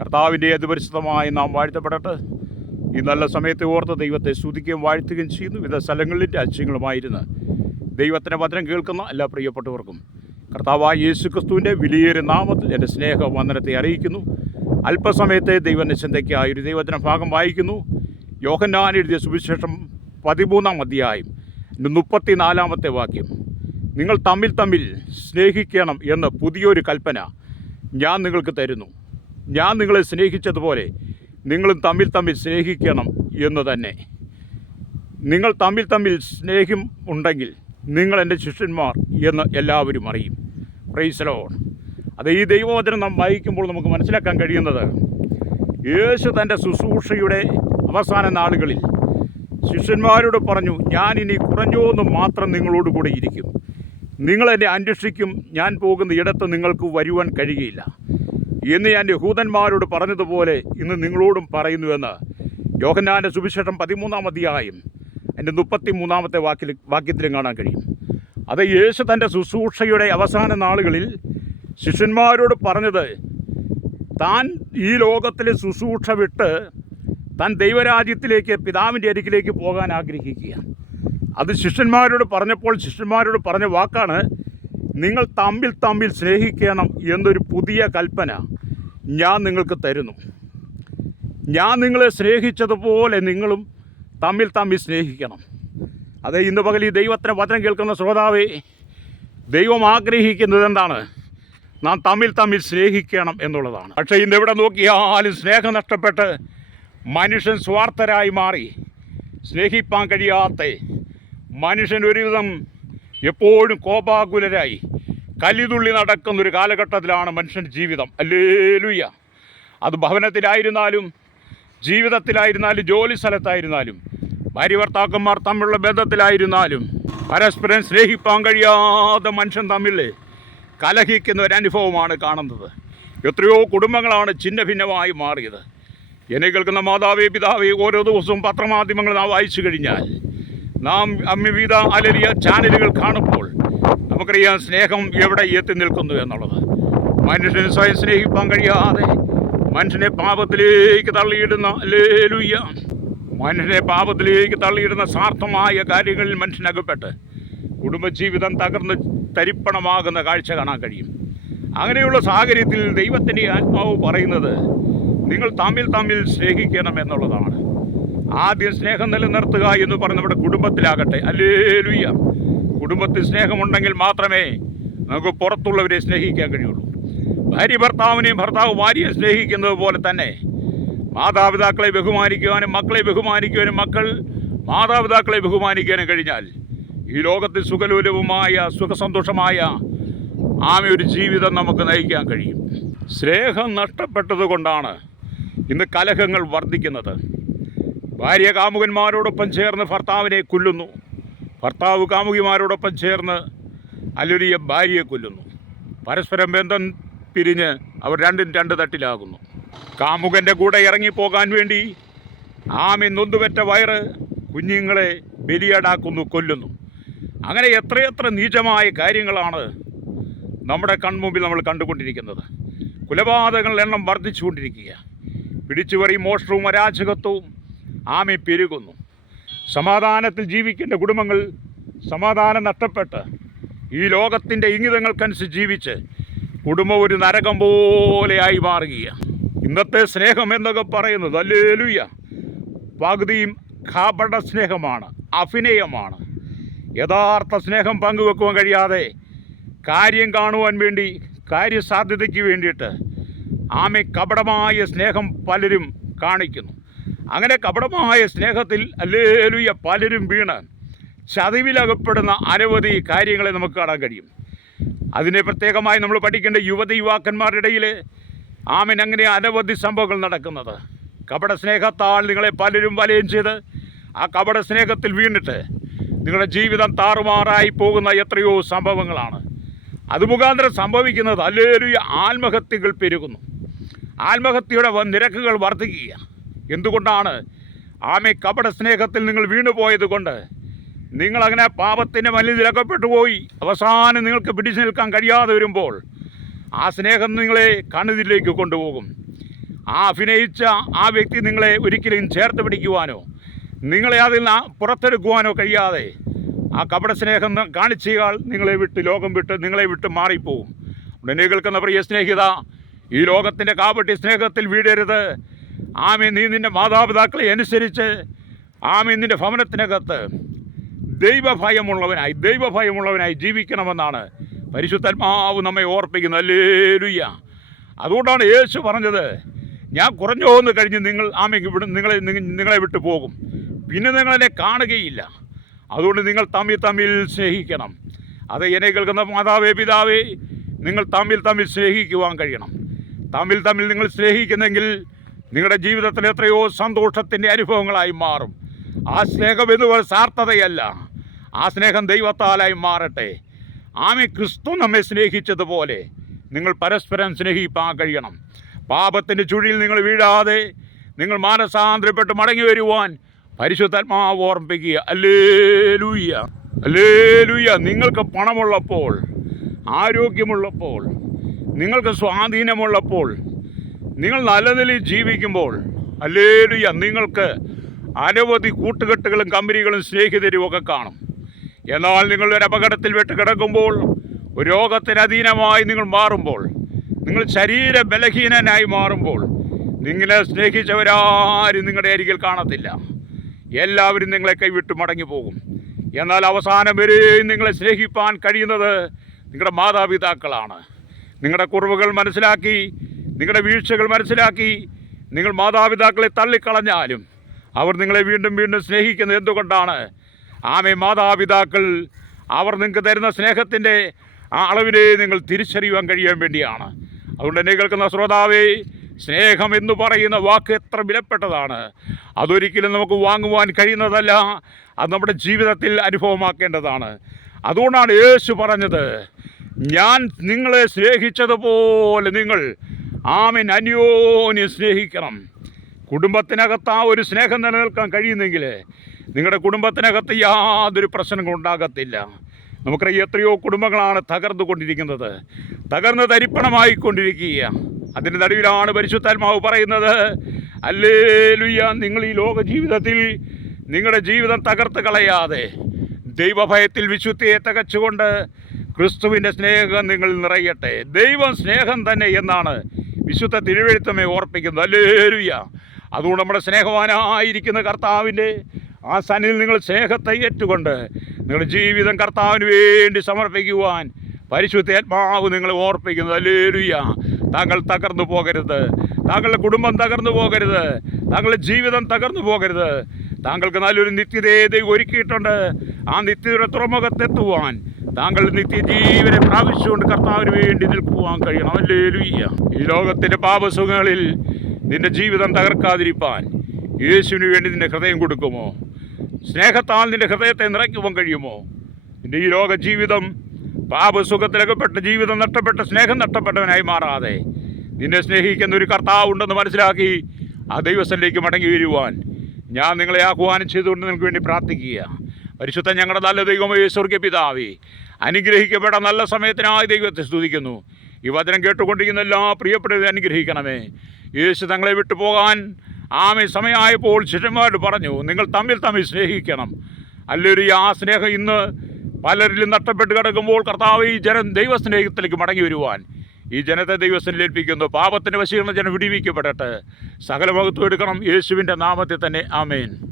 കർത്താവിന്റെ അതിപരിശുദ്ധമായി നാം വാഴ്ത്തപ്പെടട്ടെ. ഈ നല്ല സമയത്തെ ഓർത്ത് ദൈവത്തെ സ്തുതിക്കുകയും വാഴ്ത്തുകയും ചെയ്യുന്നു. വിവിധ സ്ഥലങ്ങളിലെ അച്ഛങ്ങളുമായിരുന്ന ദൈവത്തിന്റെ വചനം കേൾക്കുന്ന എല്ലാ പ്രിയപ്പെട്ടവർക്കും. കർത്താവായ യേശു ക്രിസ്തുവിന്റെ വിലയേറിയ നാമത്തിൽ എന്റെ സ്നേഹ വന്ദനത്തെ അറിയിക്കുന്നു. അല്പസമയത്തെ ദൈവനിശ്ചന്തയ്ക്കായി ഒരു ദൈവത്തിന് ഭാഗം വായിക്കുന്നു. യോഹന്നാൻ എഴുതിയ സുവിശേഷം പതിമൂന്നാം അധ്യായം മുപ്പത്തിനാലാമത്തെ വാക്യം. നിങ്ങൾ തമ്മിൽ തമ്മിൽ സ്നേഹിക്കണം എന്ന പുതിയൊരു കൽപ്പന ഞാൻ നിങ്ങൾക്ക് തരുന്നു. ഞാൻ നിങ്ങളെ സ്നേഹിച്ചതുപോലെ നിങ്ങളും തമ്മിൽ തമ്മിൽ സ്നേഹിക്കണം എന്ന് തന്നെ. നിങ്ങൾ തമ്മിൽ തമ്മിൽ സ്നേഹം ഉണ്ടെങ്കിൽ നിങ്ങൾ എന്റെ ശിഷ്യന്മാർ എന്ന് എല്ലാവരും അറിയും. പ്രൈസലോൺ അത് ഈ ദൈവവചനം നാം വായിക്കുമ്പോൾ നമുക്ക് മനസ്സിലാക്കാൻ കഴിയുന്നത് യേശു തന്റെ ശുശ്രൂഷയുടെ അവസാന നാളുകളിൽ ശിഷ്യന്മാരോട് പറഞ്ഞു ഞാൻ ഇനി കുറഞ്ഞോന്ന് മാത്രം നിങ്ങളോട് കൂടെ ഇരിക്കും. നിങ്ങൾ എന്നെ അന്വേഷിക്കും. ഞാൻ പോകുന്ന ഇടത്ത് നിങ്ങൾക്ക് വരുവാൻ കഴിയുകയില്ല. എന്ന് ഞാൻ യഹൂദന്മാരോട് പറഞ്ഞതുപോലെ ഇന്ന് നിങ്ങളോടും പറയുന്നുവെന്ന് യോഹന്നാന്റെ സുവിശേഷം പതിമൂന്നാം അധ്യായം എന്റെ മുപ്പത്തി മൂന്നാമത്തെ വാക്കിൽ വാക്യത്തിലും കാണാൻ കഴിയും. അത് യേശു തന്റെ ശുശ്രൂഷയുടെ അവസാന നാളുകളിൽ ശിഷ്യന്മാരോട് പറഞ്ഞത് താൻ ഈ ലോകത്തിലെ ശുശ്രൂഷ വിട്ട് താൻ ദൈവരാജ്യത്തിലേക്ക് പിതാവിന്റെ അരികിലേക്ക് പോകാൻ ആഗ്രഹിക്കുക അത് ശിഷ്യന്മാരോട് പറഞ്ഞപ്പോൾ ശിഷ്യന്മാരോട് പറഞ്ഞ വാക്കാണ് നിങ്ങൾ തമ്മിൽ തമ്മിൽ സ്നേഹിക്കണം എന്നൊരു പുതിയ കൽപ്പന ഞാൻ നിങ്ങൾക്ക് തരുന്നു. ഞാൻ നിങ്ങളെ സ്നേഹിച്ചതുപോലെ നിങ്ങളും തമ്മിൽ തമ്മിൽ സ്നേഹിക്കണം. അതെ ഇന്ന് പകൽ ഈ ദൈവത്തിന് വചനം കേൾക്കുന്ന ശ്രോതാവേ ദൈവം ആഗ്രഹിക്കുന്നത് എന്താണ്? നാം തമ്മിൽ തമ്മിൽ സ്നേഹിക്കണം എന്നുള്ളതാണ്. പക്ഷേ ഇന്ന് എവിടെ നോക്കിയാലും സ്നേഹം നഷ്ടപ്പെട്ട് മനുഷ്യൻ സ്വാർത്ഥരായി മാറി സ്നേഹിപ്പാൻ കഴിയാത്ത മനുഷ്യൻ ഒരുവിധം എപ്പോഴും കോപാകുലരായി കലിതുള്ളി നടക്കുന്നൊരു കാലഘട്ടത്തിലാണ് മനുഷ്യൻ ജീവിതം. അല്ലേലുയ്യ. അത് ഭവനത്തിലായിരുന്നാലും ജീവിതത്തിലായിരുന്നാലും ജോലി സ്ഥലത്തായിരുന്നാലും ഭാര്യ ഭർത്താക്കന്മാർ തമ്മിലുള്ള ബന്ധത്തിലായിരുന്നാലും പരസ്പരം സ്നേഹിപ്പാൻ കഴിയാതെ മനുഷ്യൻ തമ്മിൽ കലഹിക്കുന്ന ഒരു അനുഭവമാണ് കാണുന്നത്. എത്രയോ കുടുംബങ്ങളാണ് ചിന്ന ഭിന്നമായി മാറിയത്. എന്നെ കേൾക്കുന്ന മാതാവേ പിതാവേ ഓരോ ദിവസവും പത്രമാധ്യമങ്ങൾ നാം വായിച്ചു കഴിഞ്ഞാൽ നാം അമ്മിവിധ അലരിയ ചാനലുകൾ കാണുമ്പോൾ നമുക്കറിയാം സ്നേഹം എവിടെ എത്തി നിൽക്കുന്നു എന്നുള്ളത്. മനുഷ്യന് സ്വയം സ്നേഹിപ്പാൻ കഴിയാതെ മനുഷ്യനെ പാപത്തിലേക്ക് തള്ളിയിടുന്ന ലേലുയ്യ മനുഷ്യനെ പാപത്തിലേക്ക് തള്ളിയിടുന്ന സ്വാർത്ഥമായ കാര്യങ്ങളിൽ മനുഷ്യനകപ്പെട്ട് കുടുംബജീവിതം തകർന്ന് തരിപ്പണമാകുന്ന കാഴ്ച കാണാൻ കഴിയും. അങ്ങനെയുള്ള സാഹചര്യത്തിൽ ദൈവത്തിന്റെ ആത്മാവ് പറയുന്നത് നിങ്ങൾ തമ്മിൽ തമ്മിൽ സ്നേഹിക്കണം എന്നുള്ളതാണ്. ആദ്യം സ്നേഹം നിലനിർത്തുക എന്ന് പറഞ്ഞ നമ്മുടെ കുടുംബത്തിലാകട്ടെ. അല്ലേലുയ്യ. കുടുംബത്തിൽ സ്നേഹമുണ്ടെങ്കിൽ മാത്രമേ നമുക്ക് പുറത്തുള്ളവരെ സ്നേഹിക്കാൻ കഴിയുള്ളൂ. ഭാര്യ ഭർത്താവിനെയും ഭർത്താവ് ഭാര്യയെ സ്നേഹിക്കുന്നത് പോലെ തന്നെ മാതാപിതാക്കളെ ബഹുമാനിക്കുവാനും മക്കളെ ബഹുമാനിക്കുവാനും മക്കൾ മാതാപിതാക്കളെ ബഹുമാനിക്കാനും കഴിഞ്ഞാൽ ഈ ലോകത്തിൽ സുഖലൂലവുമായ സുഖസന്തോഷമായ ആമയൊരു ജീവിതം നമുക്ക് നയിക്കാൻ കഴിയും. സ്നേഹം നഷ്ടപ്പെട്ടത് കൊണ്ടാണ് ഇന്ന് കലഹങ്ങൾ വർദ്ധിക്കുന്നത്. ഭാര്യ കാമുകന്മാരോടൊപ്പം ചേർന്ന് ഭർത്താവിനെ കൊല്ലുന്നു. ഭർത്താവ് കാമുകിമാരോടൊപ്പം ചേർന്ന് അലുരിയ ഭാര്യയെ കൊല്ലുന്നു. പരസ്പരം ബന്ധം പിരിഞ്ഞ് അവർ രണ്ടും രണ്ട് തട്ടിലാകുന്നു. കാമുകന്റെ കൂടെ ഇറങ്ങിപ്പോകാൻ വേണ്ടി ആമി നൊന്തുപെറ്റ വയറ് കുഞ്ഞുങ്ങളെ ബലിയാടാക്കുന്നു കൊല്ലുന്നു. അങ്ങനെ എത്രയെത്ര നീചമായ കാര്യങ്ങളാണ് നമ്മുടെ കൺമുമ്പിൽ നമ്മൾ കണ്ടുകൊണ്ടിരിക്കുന്നത്. കുലപാതകങ്ങളുടെ എണ്ണം വർദ്ധിച്ചുകൊണ്ടിരിക്കുക പിടിച്ചുപറി മോഷണവും അരാജകത്വവും ആമി പെരുകുന്നു. സമാധാനത്തിൽ ജീവിക്കേണ്ട കുടുംബങ്ങൾ സമാധാനം നഷ്ടപ്പെട്ട് ഈ ലോകത്തിന്റെ ഇംഗിതങ്ങൾക്കനുസരിച്ച് ജീവിച്ച് കുടുംബം ഒരു നരകം പോലെയായി മാറുകയാണ്. ഇന്നത്തെ സ്നേഹം എന്നൊക്കെ പറയുന്നത് അല്ലേലുയ്യ. പകുതിയും കാപട സ്നേഹമാണ് അഭിനയമാണ്. യഥാർത്ഥ സ്നേഹം പങ്കുവെക്കുവാൻ കഴിയാതെ കാര്യം കാണുവാൻ വേണ്ടി കാര്യസാധ്യതയ്ക്ക് വേണ്ടിയിട്ട് ആമെ കപടമായ സ്നേഹം പലരും കാണിക്കുന്നു. അങ്ങനെ കപടമായ സ്നേഹത്തിൽ അല്ലേലുയ പലരും വീണ്. ചതിവിലകപ്പെടുന്ന അനവധി കാര്യങ്ങളെ നമുക്ക് കാണാൻ കഴിയും. അതിനെ പ്രത്യേകമായി നമ്മൾ പഠിക്കേണ്ട യുവതി യുവാക്കന്മാരുടെ ഇടയിൽ അങ്ങനെ അനവധി സംഭവങ്ങൾ നടക്കുന്നത്. കപട സ്നേഹത്താൽ നിങ്ങളെ പലരും വലയം ചെയ്ത് ആ കപട സ്നേഹത്തിൽ വീണിട്ട് നിങ്ങളുടെ ജീവിതം താറുമാറായി പോകുന്ന എത്രയോ സംഭവങ്ങളാണ്. അത് മുഖാന്തരം സംഭവിക്കുന്നത് അല്ലേലുയ ആത്മഹത്യകൾ പെരുകുന്നു. ആത്മഹത്യയുടെ നിരക്കുകൾ വർദ്ധിക്കുക. എന്തുകൊണ്ടാണ് ആമെ കപട സ്നേഹത്തിൽ നിങ്ങൾ വീണുപോയത് കൊണ്ട് നിങ്ങളങ്ങനെ പാപത്തിന്റെ മലിനിലക്കപ്പെട്ടു പോയി? അവസാനം നിങ്ങൾക്ക് പിടിച്ചു നിൽക്കാൻ കഴിയാതെ വരുമ്പോൾ ആ സ്നേഹം നിങ്ങളെ കണ്ണുതിരിലേക്ക് കൊണ്ടുപോകും. ആ അഭിനയിച്ച ആ വ്യക്തി നിങ്ങളെ ഒരിക്കലും ചേർത്ത് പിടിക്കുവാനോ നിങ്ങളെ അതിൽ പുറത്തെടുക്കുവാനോ കഴിയാതെ ആ കപട സ്നേഹം കാണിച്ചയാൾ നിങ്ങളെ വിട്ട് ലോകം വിട്ട് നിങ്ങളെ വിട്ട് മാറിപ്പോവും ഉടനെ കേൾക്കുന്ന പ്രിയ സ്നേഹിത ഈ ലോകത്തിന്റെ കാപട്ടി സ്നേഹത്തിൽ വീഴരുത് ആമി നീ നിന്റെ മാതാപിതാക്കളെ അനുസരിച്ച് ആമി നിന്റെ ഭവനത്തിനകത്ത് ദൈവഭയമുള്ളവനായി ദൈവഭയമുള്ളവനായി ജീവിക്കണമെന്നാണ് പരിശുദ്ധാത്മാവ് നമ്മെ ഓർപ്പിക്കുന്നത് അല്ലേലുയ്യ അതുകൊണ്ടാണ് യേശു പറഞ്ഞത് ഞാൻ കുറഞ്ഞു എന്ന് കഴിഞ്ഞ് നിങ്ങൾ ആമയ്ക്ക് വിടും നിങ്ങളെ നിങ്ങളെ വിട്ടു പോകും. പിന്നെ നിങ്ങളെന്നെ കാണുകയില്ല. അതുകൊണ്ട് നിങ്ങൾ തമ്മിൽ തമ്മിൽ സ്നേഹിക്കണം. അത് എന്നെ കേൾക്കുന്ന മാതാവേ പിതാവേ നിങ്ങൾ തമ്മിൽ തമ്മിൽ സ്നേഹിക്കുവാൻ കഴിയണം. തമ്മിൽ തമ്മിൽ നിങ്ങൾ സ്നേഹിക്കുന്നെങ്കിൽ നിങ്ങളുടെ ജീവിതത്തിൽ എത്രയോ സന്തോഷത്തിന്റെ അനുഭവങ്ങളായി മാറും. ആ സ്നേഹം എന്ന് പറയുന്ന സാർത്ഥതയല്ല. ആ സ്നേഹം ദൈവത്താലായി മാറട്ടെ. ആമെ ക്രിസ്തു നമ്മെ സ്നേഹിച്ചതുപോലെ നിങ്ങൾ പരസ്പരം സ്നേഹിപ്പാൻ കഴിയണം. പാപത്തിന്റെ ചുഴിയിൽ നിങ്ങൾ വീഴാതെ നിങ്ങൾ മാനസാന്തരപ്പെട്ട് മടങ്ങി വരുവാൻ പരിശുദ്ധാത്മാവ് ഓർമ്മിപ്പിക്കുക. അല്ലേ ലൂയ്യ അല്ലേ ലൂയ്യ നിങ്ങൾക്ക് പണമുള്ളപ്പോൾ ആരോഗ്യമുള്ളപ്പോൾ നിങ്ങൾക്ക് സ്വാധീനമുള്ളപ്പോൾ നിങ്ങൾ നല്ല നിലയിൽ ജീവിക്കുമ്പോൾ അല്ലേലുയ്യ നിങ്ങൾക്ക് അനവധി കൂട്ടുകെട്ടുകളും കമ്പനികളും സ്നേഹിതരും ഒക്കെ കാണും. എന്നാൽ നിങ്ങൾ ഒരു അപകടത്തിൽ വെട്ട് കിടക്കുമ്പോൾ ഒരു രോഗത്തിന് നിങ്ങൾ മാറുമ്പോൾ നിങ്ങൾ ശരീര ബലഹീനനായി മാറുമ്പോൾ നിങ്ങളെ സ്നേഹിച്ചവരാരും നിങ്ങളുടെ അരികിൽ കാണത്തില്ല. എല്ലാവരും നിങ്ങളെ കൈവിട്ട് മടങ്ങി പോകും. എന്നാൽ അവസാനം വരെയും നിങ്ങളെ സ്നേഹിപ്പാൻ കഴിയുന്നത് നിങ്ങളുടെ മാതാപിതാക്കളാണ്. നിങ്ങളുടെ കുറവുകൾ മനസ്സിലാക്കി നിങ്ങളുടെ വീഴ്ചകൾ മനസ്സിലാക്കി നിങ്ങൾ മാതാപിതാക്കളെ തള്ളിക്കളഞ്ഞാലും അവർ നിങ്ങളെ വീണ്ടും വീണ്ടും സ്നേഹിക്കുന്നത് എന്തുകൊണ്ടാണ്? ആമേ മാതാപിതാക്കൾ അവർ നിങ്ങൾക്ക് തരുന്ന സ്നേഹത്തിന്റെ ആ അളവിനെ നിങ്ങൾ തിരിച്ചറിയുവാൻ കഴിയാൻ വേണ്ടിയാണ്. അതുകൊണ്ട് എന്നെ കേൾക്കുന്ന ശ്രോതാവേ സ്നേഹം എന്ന് പറയുന്ന വാക്ക് എത്ര വിലപ്പെട്ടതാണ്. അതൊരിക്കലും നമുക്ക് വാങ്ങുവാൻ കഴിയുന്നതല്ല അത് നമ്മുടെ ജീവിതത്തിൽ അനുഭവമാക്കേണ്ടതാണ്. അതുകൊണ്ടാണ് യേശു പറഞ്ഞത് ഞാൻ നിങ്ങളെ സ്നേഹിച്ചതുപോലെ നിങ്ങൾ ആമിൻ അന്യോന്യം സ്നേഹിക്കണം. കുടുംബത്തിനകത്ത് ആ ഒരു സ്നേഹം നിലനിൽക്കാൻ കഴിയുന്നെങ്കിൽ നിങ്ങളുടെ കുടുംബത്തിനകത്ത് യാതൊരു പ്രശ്നങ്ങളും ഉണ്ടാകത്തില്ല. നമുക്കറിയാം എത്രയോ കുടുംബങ്ങളാണ് തകർന്നു കൊണ്ടിരിക്കുന്നത്. തകർന്ന് തരിപ്പണമായി കൊണ്ടിരിക്കുക അതിന്റെ നടുവിലാണ് പരിശുദ്ധാത്മാവ് പറയുന്നത് അല്ലേ ലുയ്യ നിങ്ങൾ ഈ ലോക ജീവിതത്തിൽ നിങ്ങളുടെ ജീവിതം തകർത്ത് കളയാതെ ദൈവഭയത്തിൽ വിശുദ്ധിയെ തികച്ചുകൊണ്ട് ക്രിസ്തുവിന്റെ സ്നേഹം നിങ്ങളിൽ നിറയട്ടെ. ദൈവം സ്നേഹം തന്നെ എന്നാണ് വിശുദ്ധ തിരുവെഴുത്തമേ ഓർപ്പിക്കുന്നത്. അല്ലേരുയ അതുകൊണ്ട് നമ്മുടെ സ്നേഹവാനായിരിക്കുന്ന കർത്താവിന്റെ ആ സന്നിധിയിൽ നിങ്ങൾ സ്നേഹത്തെ ഏറ്റുകൊണ്ട് നിങ്ങളുടെ ജീവിതം കർത്താവിന് വേണ്ടി സമർപ്പിക്കുവാൻ പരിശുദ്ധാത്മാവ് നിങ്ങളെ ഓർപ്പിക്കുന്നത്. അല്ലേരുയ താങ്കൾ തകർന്നു പോകരുത്. താങ്കളുടെ കുടുംബം തകർന്നു പോകരുത്. താങ്കളുടെ ജീവിതം തകർന്നു പോകരുത്. താങ്കൾക്ക് നല്ലൊരു നിത്യതയെ ദൈവം ഒരുക്കിയിട്ടുണ്ട്. ആ നിത്യതയുടെ തുറമുഖത്തെത്തുവാൻ താങ്കൾ നിത്യജീവനെ പ്രാപിച്ചുകൊണ്ട് കർത്താവിന് വേണ്ടി നിൽക്കുവാൻ കഴിയണം. അല്ലേലുയ്യ ഈ ലോകത്തിന്റെ പാപസുഖങ്ങളിൽ നിന്റെ ജീവിതം തകർക്കാതിരിപ്പാൻ യേശുവിന് വേണ്ടി നിന്റെ ഹൃദയം കൊടുക്കുമോ? സ്നേഹത്താൽ നിന്റെ ഹൃദയത്തെ നിറയ്ക്കുവാൻ കഴിയുമോ? നിന്റെ ഈ ലോക ജീവിതം പാപസുഖത്തിലകപ്പെട്ട ജീവിതം നഷ്ടപ്പെട്ട സ്നേഹം നഷ്ടപ്പെട്ടവനായി മാറാതെ നിന്നെ സ്നേഹിക്കുന്ന ഒരു കർത്താവ് ഉണ്ടെന്ന് മനസ്സിലാക്കി ആ ദൈവസ്ഥലേക്ക് മടങ്ങി വരുവാൻ ഞാൻ നിങ്ങളെ ആഹ്വാനം ചെയ്തുകൊണ്ട് നിങ്ങൾക്ക് വേണ്ടി പ്രാർത്ഥിക്കുക പരിശുദ്ധ ഞങ്ങളുടെ നല്ല ദൈവമേ സ്വർഗ പിതാവി അനുഗ്രഹിക്കപ്പെട്ട നല്ല സമയത്തിനായി ദൈവത്തെ സ്തുതിക്കുന്നു. ഈ വചനം കേട്ടുകൊണ്ടിരിക്കുന്ന എല്ലാ പ്രിയപ്പെട്ടവരെ അനുഗ്രഹിക്കണമേ. യേശു തങ്ങളെ വിട്ടുപോകാൻ ആമെ സമയമായപ്പോൾ ശിഷ്യന്മാരോട് പറഞ്ഞു നിങ്ങൾ തമ്മിൽ തമ്മിൽ സ്നേഹിക്കണം. അല്ലൊരു ആ സ്നേഹം ഇന്ന് പലരിലും നഷ്ടപ്പെട്ട് കിടക്കുമ്പോൾ കർത്താവ് ഈ ജനം ദൈവസ്നേഹത്തിലേക്ക് മടങ്ങി വരുവാൻ ഈ ജനത്തെ ദൈവസ്ഥനിൽ ഏൽപ്പിക്കുന്നു. പാപത്തിന്റെ വശീകരണ ജനം വിടിവിക്കപ്പെടട്ടെ. സകല മഹത്വം എടുക്കണം. യേശുവിന്റെ നാമത്തിൽ തന്നെ ആമേൻ.